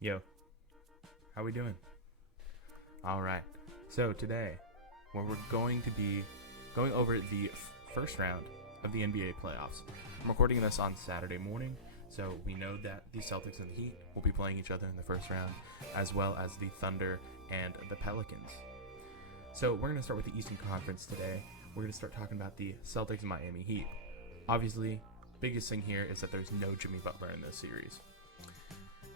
Yo, how we doing? All right. So today, where we're going to be going over the first round of the NBA playoffs. I'm recording this on Saturday morning, so we know that the Celtics and the Heat will be playing each other in the first round, as well as the Thunder and the Pelicans. So we're going to start with the Eastern Conference today. We're going to start talking about the Celtics and Miami Heat. Obviously, biggest thing here is that there's no Jimmy Butler in this series.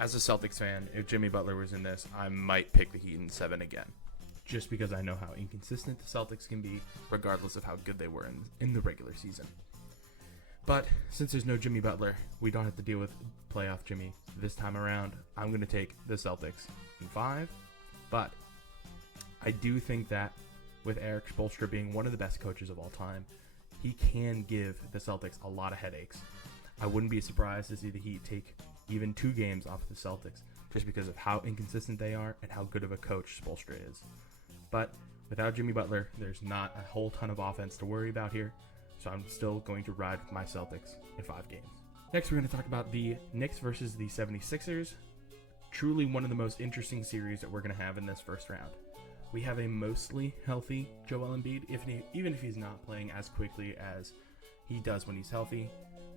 As a Celtics fan, if Jimmy Butler was in this, I might pick the Heat in 7 again. Just because I know how inconsistent the Celtics can be, regardless of how good they were in the regular season. But since there's no Jimmy Butler, we don't have to deal with playoff Jimmy this time around. I'm going to take the Celtics in 5. But I do think that with Eric Spoelstra being one of the best coaches of all time, he can give the Celtics a lot of headaches. I wouldn't be surprised to see the Heat take even 2 games off the Celtics, just because of how inconsistent they are and how good of a coach Spoelstra is. But without Jimmy Butler, there's not a whole ton of offense to worry about here, so I'm still going to ride with my Celtics in 5 games. Next, we're going to talk about the Knicks versus the 76ers. Truly one of the most interesting series that we're going to have in this first round. We have a mostly healthy Joel Embiid, even if he's not playing as quickly as he does when he's healthy.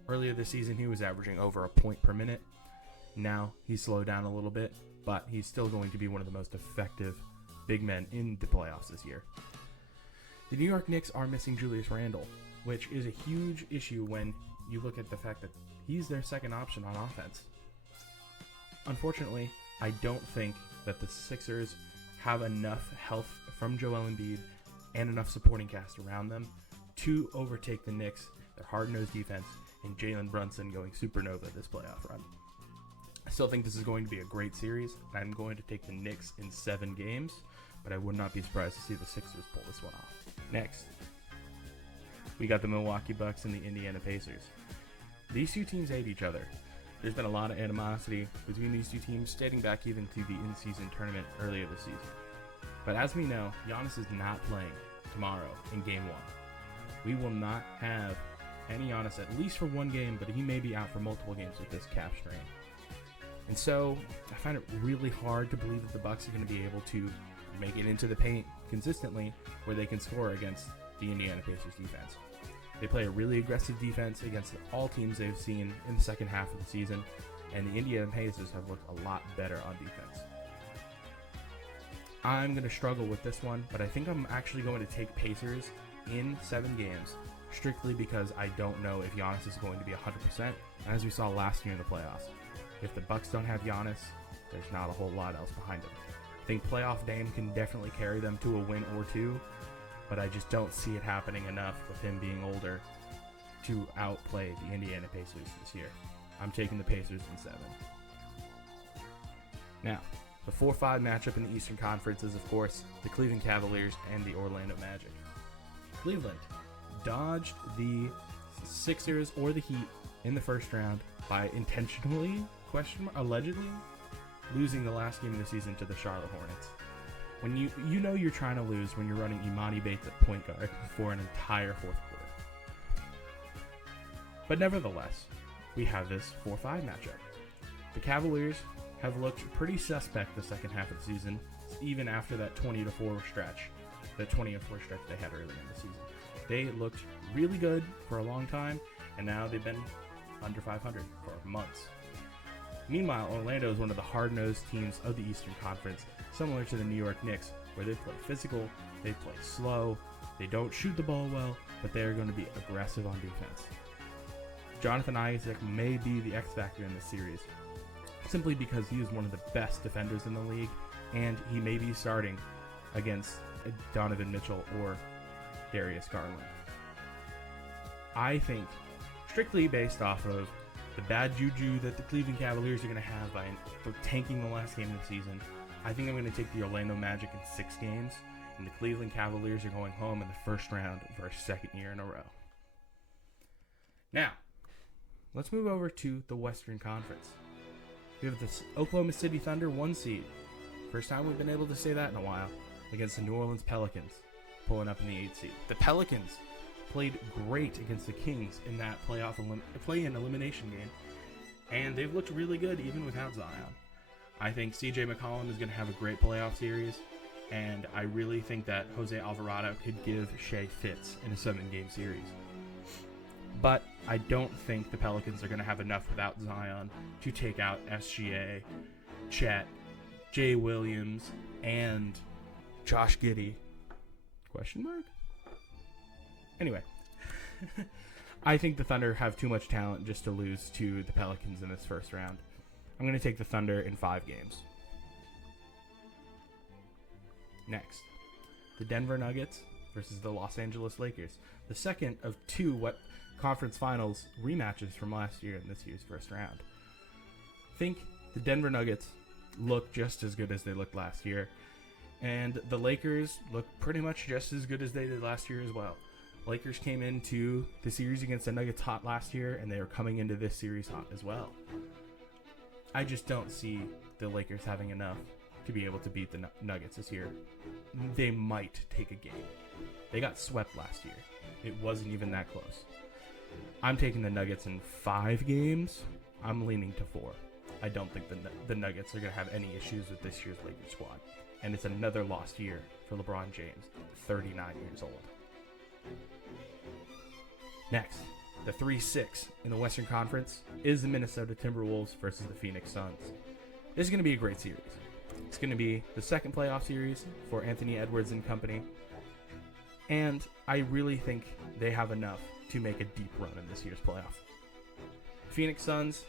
Earlier this season, he was averaging over a point per minute. Now he's slowed down a little bit, but he's still going to be one of the most effective big men in the playoffs this year. The New York Knicks are missing Julius Randle, which is a huge issue when you look at the fact that he's their second option on offense. Unfortunately, I don't think that the Sixers have enough health from Joel Embiid and enough supporting cast around them to overtake the Knicks, their hard-nosed defense, and Jalen Brunson going supernova this playoff run. I still think this is going to be a great series, and I'm going to take the Knicks in 7 games, but I would not be surprised to see the Sixers pull this one off. Next, we got the Milwaukee Bucks and the Indiana Pacers. These two teams hate each other. There's been a lot of animosity between these two teams dating back even to the in-season tournament earlier this season. But as we know, Giannis is not playing tomorrow in Game 1. We will not have any Giannis at least for 1 game, but he may be out for multiple games with this calf strain. And so I find it really hard to believe that the Bucks are going to be able to make it into the paint consistently where they can score against the Indiana Pacers defense. They play a really aggressive defense against all teams they've seen in the second half of the season, and the Indiana Pacers have looked a lot better on defense. I'm going to struggle with this one, but I think I'm actually going to take Pacers in 7 games, strictly because I don't know if Giannis is going to be 100%, as we saw last year in the playoffs. If the Bucks don't have Giannis, there's not a whole lot else behind him. I think playoff Dame can definitely carry them to a win or 2, but I just don't see it happening enough with him being older to outplay the Indiana Pacers this year. I'm taking the Pacers in 7. Now, the 4-5 matchup in the Eastern Conference is, of course, the Cleveland Cavaliers and the Orlando Magic. Cleveland dodged the Sixers or the Heat in the first round by intentionally, allegedly, losing the last game of the season to the Charlotte Hornets. When you know you're trying to lose when you're running Imani Bates at point guard for an entire fourth quarter. But nevertheless, we have this 4-5 matchup. The Cavaliers have looked pretty suspect the second half of the season, even after that 20-4 stretch, the 20-4 stretch they had early in the season. They looked really good for a long time, and now they've been under 500 for months. Meanwhile, Orlando is one of the hard-nosed teams of the Eastern Conference, similar to the New York Knicks, where they play physical, they play slow, they don't shoot the ball well, but they are going to be aggressive on defense. Jonathan Isaac may be the X factor in this series, simply because he is one of the best defenders in the league, and he may be starting against Donovan Mitchell or Darius Garland. I think, strictly based off of the bad juju that the Cleveland Cavaliers are going to have for tanking the last game of the season, I think I'm going to take the Orlando Magic in 6 games, and the Cleveland Cavaliers are going home in the first round for a second year in a row. Now, let's move over to the Western Conference. We have the Oklahoma City Thunder 1 seed. First time we've been able to say that in a while, against the New Orleans Pelicans, pulling up in the 8 seed. The Pelicans played great against the Kings in that play-in elimination game, and they've looked really good even without Zion. I think CJ McCollum is going to have a great playoff series, and I really think that Jose Alvarado could give Shea fits in a 7-game series. But I don't think the Pelicans are going to have enough without Zion to take out SGA, Chet, Jay Williams, and Josh Giddey. Question mark? Anyway, I think the Thunder have too much talent just to lose to the Pelicans in this first round. I'm going to take the Thunder in 5 games. Next, the Denver Nuggets versus the Los Angeles Lakers. The second of 2 conference finals rematches from last year in this year's first round. I think the Denver Nuggets look just as good as they looked last year, and the Lakers look pretty much just as good as they did last year as well. Lakers came into the series against the Nuggets hot last year, and they are coming into this series hot as well. I just don't see the Lakers having enough to be able to beat the Nuggets this year. They might take a game. They got swept last year. It wasn't even that close. I'm taking the Nuggets in 5 games. I'm leaning to 4. I don't think the Nuggets are going to have any issues with this year's Lakers squad. And it's another lost year for LeBron James, 39 years old. Next, the 3-6 in the Western Conference is the Minnesota Timberwolves versus the Phoenix Suns. This is going to be a great series. It's going to be the second playoff series for Anthony Edwards and company. And I really think they have enough to make a deep run in this year's playoff. Phoenix Suns,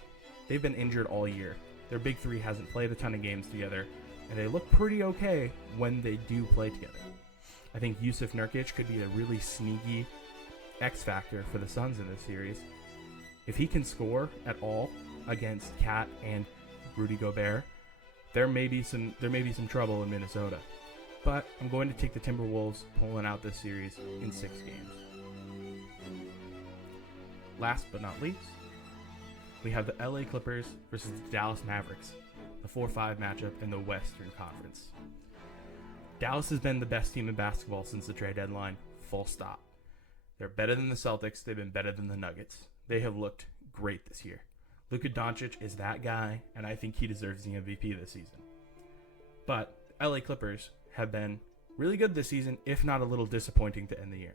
they've been injured all year. Their big 3 hasn't played a ton of games together, and they look pretty okay when they do play together. I think Yusuf Nurkic could be a really sneaky X factor for the Suns in this series. If he can score at all against Cat and Rudy Gobert, there may be some trouble in Minnesota. But I'm going to take the Timberwolves pulling out this series in 6 games. Last but not least, we have the LA Clippers versus the Dallas Mavericks, the 4-5 matchup in the Western Conference. Dallas has been the best team in basketball since the trade deadline, full stop. They're better than the Celtics. They've been better than the Nuggets. They have looked great this year. Luka Doncic is that guy, and I think he deserves the MVP this season. But LA Clippers have been really good this season, if not a little disappointing to end the year.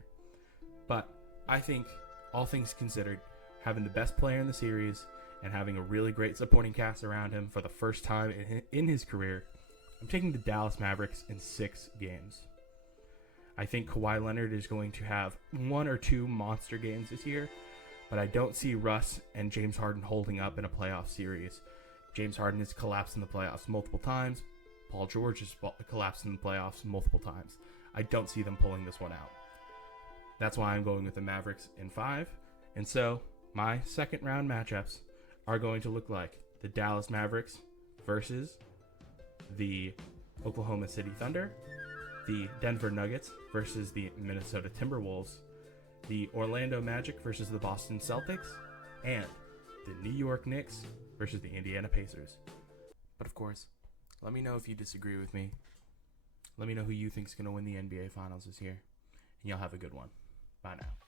But I think, all things considered, having the best player in the series and having a really great supporting cast around him for the first time in his career, I'm taking the Dallas Mavericks in 6 games. I think Kawhi Leonard is going to have 1 or 2 monster games this year, but I don't see Russ and James Harden holding up in a playoff series. James Harden has collapsed in the playoffs multiple times. Paul George has collapsed in the playoffs multiple times. I don't see them pulling this one out. That's why I'm going with the Mavericks in 5. And so my second round matchups are going to look like the Dallas Mavericks versus the Oklahoma City Thunder, the Denver Nuggets versus the Minnesota Timberwolves, the Orlando Magic versus the Boston Celtics, and the New York Knicks versus the Indiana Pacers. But of course, let me know if you disagree with me. Let me know who you think is going to win the NBA Finals this year. And y'all have a good one. Bye now.